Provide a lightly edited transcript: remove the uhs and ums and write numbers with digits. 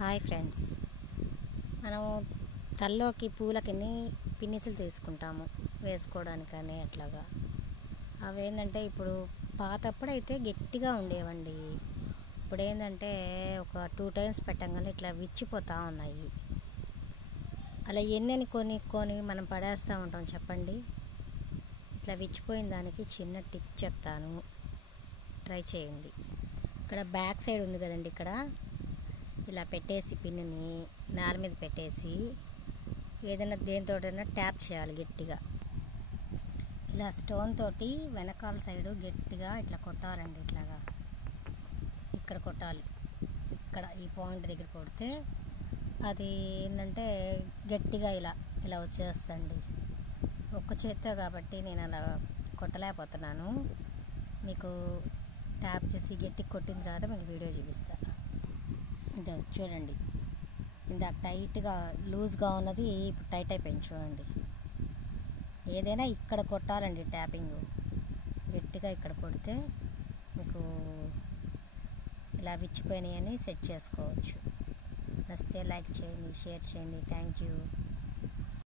Hi friends, మనము తల్లోకి పూలకి పిన్నిసులు తీసుకుంటాము వేసుకోవడానికని. అట్లాగా అవి ఏంటంటే ఇప్పుడు పాతప్పుడు అయితే గట్టిగా ఉండేవండి. ఇప్పుడు ఏంటంటే ఒక 2 టైమ్స్ పెట్టంగానే ఇట్లా విచ్చిపోతూ ఉన్నాయి. అలా ఎన్నెన్ని కొని మనం పడేస్తూ ఉంటాం చెప్పండి. ఇట్లా విచ్చిపోయిన దానికి చిన్న టిప్ చెప్తాను, ట్రై చేయండి. ఇక్కడ బ్యాక్ సైడ్ ఉంది కదండి, ఇక్కడ ఇలా పెట్టేసి పిన్నుని నేల మీద పెట్టేసి ఏదైనా దేనితోటైనా ట్యాప్ చేయాలి గట్టిగా. ఇలా స్టోన్ తోటి వెనకాల సైడు గట్టిగా ఇట్లా కొట్టాలండి. ఇట్లాగా ఇక్కడ కొట్టాలి, ఇక్కడ ఈ పాయింట్ దగ్గర కొడితే అది ఏంటంటే గట్టిగా ఇలా ఇలా వచ్చేస్తుంది. ఒక్క చేత్తో కాబట్టి నేను అలా కొట్టలేకపోతున్నాను. మీకు ట్యాప్ చేసి గట్టి కొట్టిన తర్వాత మీకు వీడియో చూపిస్తాను. ఇదో చూడండి, ఇందాక టైట్గా లూజ్గా ఉన్నది ఇప్పుడు టైట్ అయిపోయింది చూడండి. ఏదైనా ఇక్కడ కొట్టాలండి, ట్యాపింగ్ గట్టిగా ఇక్కడ కొడితే మీకు ఇలా విచ్చిపోయినాయని సెట్ చేసుకోవచ్చు. నచ్చితే లైక్ చేయండి, షేర్ చేయండి. Thank you.